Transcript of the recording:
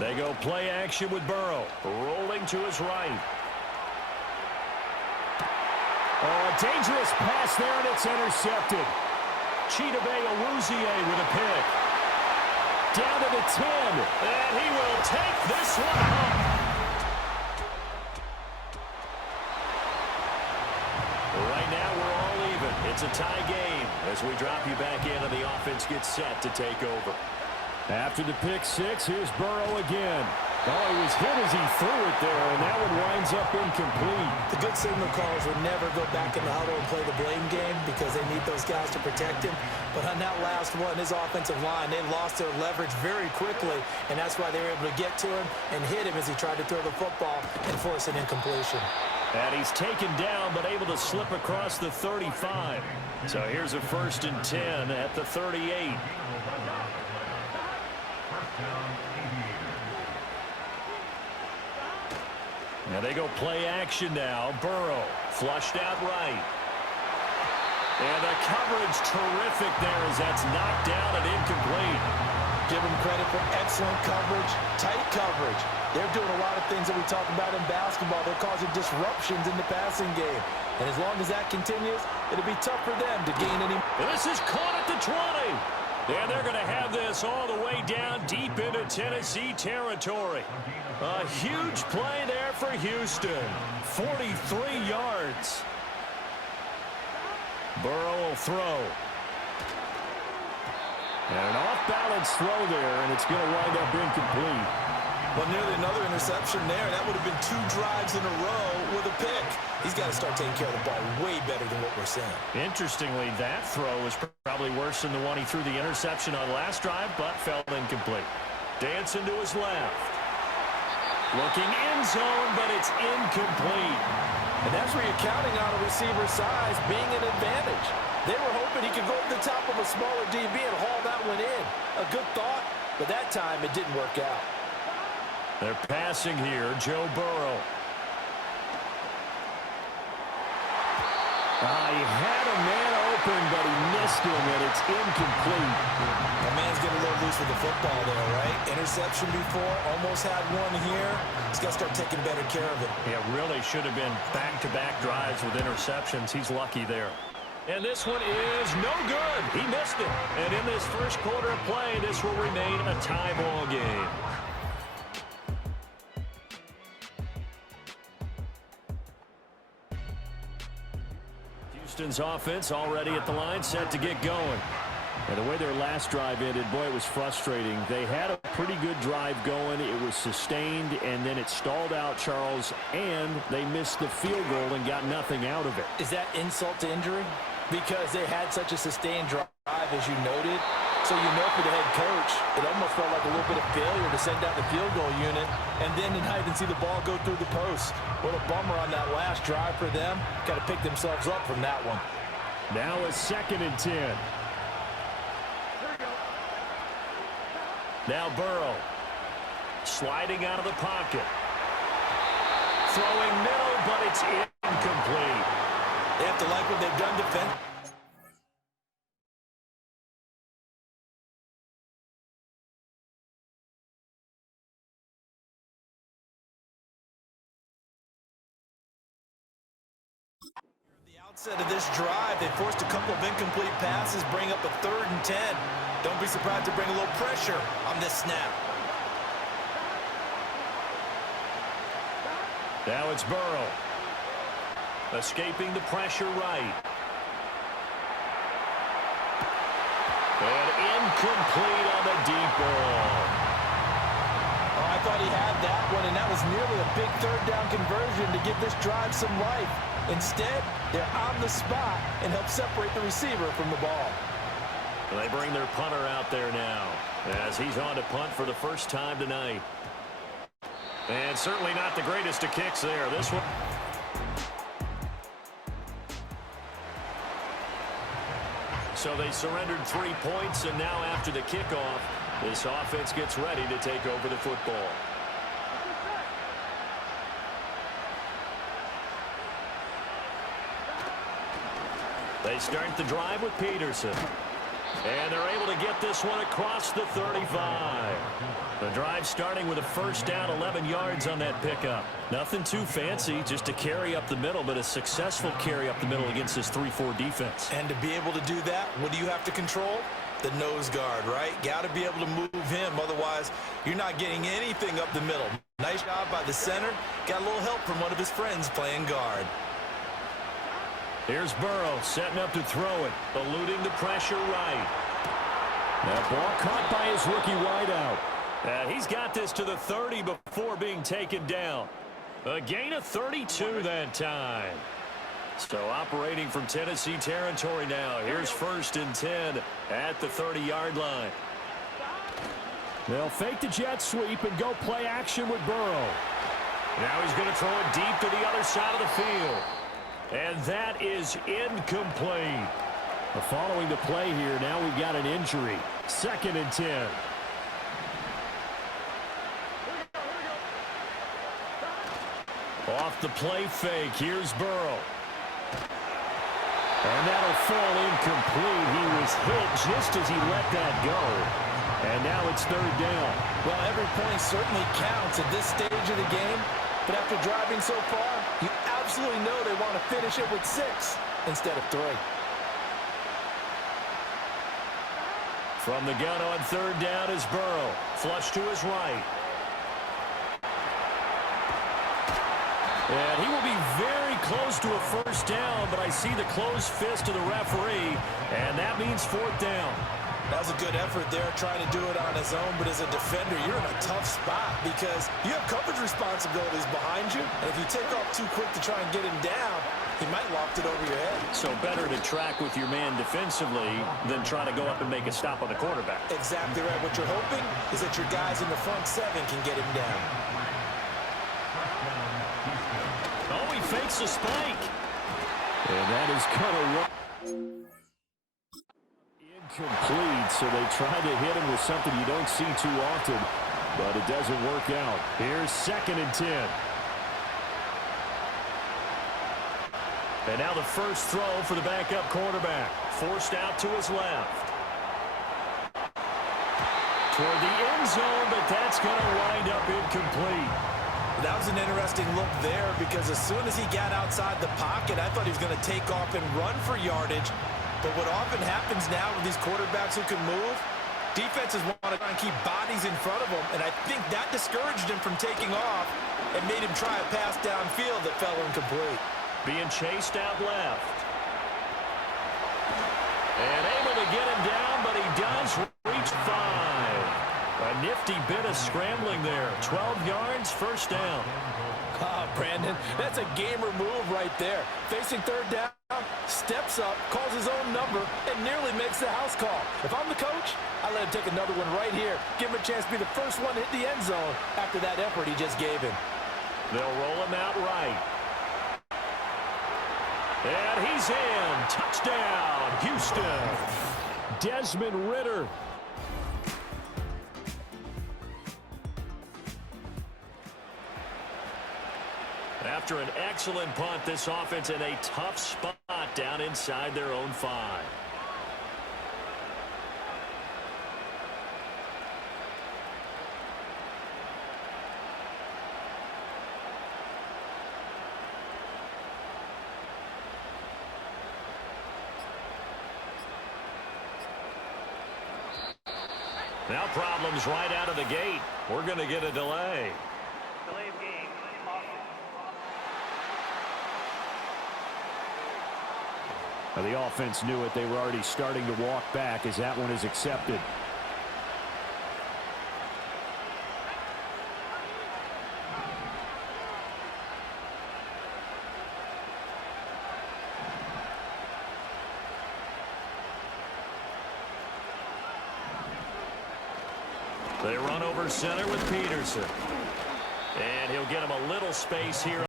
They go play action with Burrow. Rolling to his right. Oh, a dangerous pass there, and it's intercepted. Chidobe Awuzie with a pick. Down to the 10. And he will take this one home. Right now, we're all even. It's a tie game as we drop you back in and the offense gets set to take over. After the pick six, here's Burrow again. Oh, he was hit as he threw it there, and that one winds up incomplete. The good signal callers would never go back in the huddle and play the blame game because they need those guys to protect him. But on that last one, his offensive line, they lost their leverage very quickly, and that's why they were able to get to him and hit him as he tried to throw the football and force an incompletion. And he's taken down, but able to slip across the 35. So here's a 1st and 10 at the 38. Now they go play action now. Burrow flushed out right. And the coverage terrific there as that's knocked down and incomplete. Give them credit for excellent coverage, tight coverage. They're doing a lot of things that we talk about in basketball. They're causing disruptions in the passing game. And as long as that continues, it'll be tough for them to gain any. This is caught at the 20. And they're going to have this all the way down deep into Tennessee territory. A huge play there for Houston. 43 yards. Burrow will throw. And an off-balance throw there, and it's going to wind up incomplete. Well, nearly another interception there. That would have been 2 drives in a row with a pick. He's got to start taking care of the ball way better than what we're seeing. Interestingly, that throw was probably worse than the one he threw the interception on last drive, but fell incomplete. Dancing to his left. Looking end zone, but it's incomplete. And that's where you're counting on a receiver's size being an advantage. They were hoping he could go to the top of a smaller DB and haul that one in. A good thought, but that time it didn't work out. They're passing here, Joe Burrow. He had a man open, but he missed him, and it's incomplete. The man's getting a little loose with the football there, right? Interception before, almost had one here. He's got to start taking better care of it. Yeah, really should have been back-to-back drives with interceptions. He's lucky there. And this one is no good. He missed it. And in this first quarter of play, this will remain a tie ball game. Houston's offense already at the line, set to get going. And the way their last drive ended, boy, it was frustrating. They had a pretty good drive going. It was sustained, and then it stalled out, Charles, and they missed the field goal and got nothing out of it. Is that insult to injury? Because they had such a sustained drive, as you noted. So you know for the head coach, it almost felt like a little bit of failure to send out the field goal unit and then not even see the ball go through the post. What a bummer on that last drive for them. Got to pick themselves up from that one. Now a 2nd and 10. Now Burrow sliding out of the pocket. Throwing middle, but it's incomplete. They have to like what they've done defensively. Outset of this drive, they forced a couple of incomplete passes, bring up a 3rd and 10. Don't be surprised to bring a little pressure on this snap. Now it's Burrow. Escaping the pressure right. And incomplete on the deep ball. Oh, I thought he had that one, and that was nearly a big 3rd down conversion to give this drive some life. Instead, they're on the spot and help separate the receiver from the ball. They bring their punter out there now as he's on to punt for the first time tonight. And certainly not the greatest of kicks there. This one. So they surrendered 3 points, and now after the kickoff, this offense gets ready to take over the football. They start the drive with Peterson. And they're able to get this one across the 35. The drive starting with a first down, 11 yards on that pickup. Nothing too fancy, just a carry up the middle, but a successful carry up the middle against this 3-4 defense. And to be able to do that, what do you have to control? The nose guard, right? Got to be able to move him. Otherwise, you're not getting anything up the middle. Nice job by the center. Got a little help from one of his friends playing guard. Here's Burrow setting up to throw it, eluding the pressure right. That ball caught by his rookie wideout. And he's got this to the 30 before being taken down. A gain of 32 that time. So operating from Tennessee territory now. Here's 1st and 10 at the 30-yard line. They'll fake the jet sweep and go play action with Burrow. Now he's going to throw it deep to the other side of the field. And that is incomplete. Following the play here, now we've got an injury. 2nd and 10. Off the play fake, here's Burrow. And that'll fall incomplete. He was hit just as he let that go. And now it's 3rd down. Well, every point certainly counts at this stage of the game. But after driving so far, you absolutely know they want to finish it with 6 instead of 3. From the gun on 3rd down is Burrow. Flush to his right. And he will be very close to a first down, but I see the closed fist of the referee, and that means 4th down. That was a good effort there trying to do it on his own, but as a defender, you're in a tough spot because you have coverage responsibilities behind you, and if you take off too quick to try and get him down, he might loft it over your head. So better to track with your man defensively than try to go up and make a stop on the quarterback. Exactly right. What you're hoping is that your guys in the front 7 can get him down. Oh, he fakes a spike. And that is kind of incomplete, so they try to hit him with something you don't see too often, but it doesn't work out. Here's 2nd and 10. And now the first throw for the backup quarterback. Forced out to his left. Toward the end zone, but that's going to wind up incomplete. That was an interesting look there because as soon as he got outside the pocket, I thought he was going to take off and run for yardage. But what often happens now with these quarterbacks who can move, defenses want to try and keep bodies in front of them, and I think that discouraged him from taking off and made him try a pass downfield that fell incomplete. Being chased out left. And able to get him down, but he does reach 5. A nifty bit of scrambling there. 12 yards, first down. Ah, Brandon, that's a gamer move right there. Facing 3rd down, steps up, calls his own number, and nearly makes the house call. If I'm the coach, I let him take another one right here. Give him a chance to be the first one to hit the end zone after that effort he just gave him. They'll roll him out right. And he's in. Touchdown, Houston. Desmond Ridder. After an excellent punt, this offense in a tough spot down inside their own 5. Now problems right out of the gate. We're going to get a delay. Delay of game. The offense knew it. They were already starting to walk back as that one is accepted. They run over center with Peterson. And he'll get him a little space here.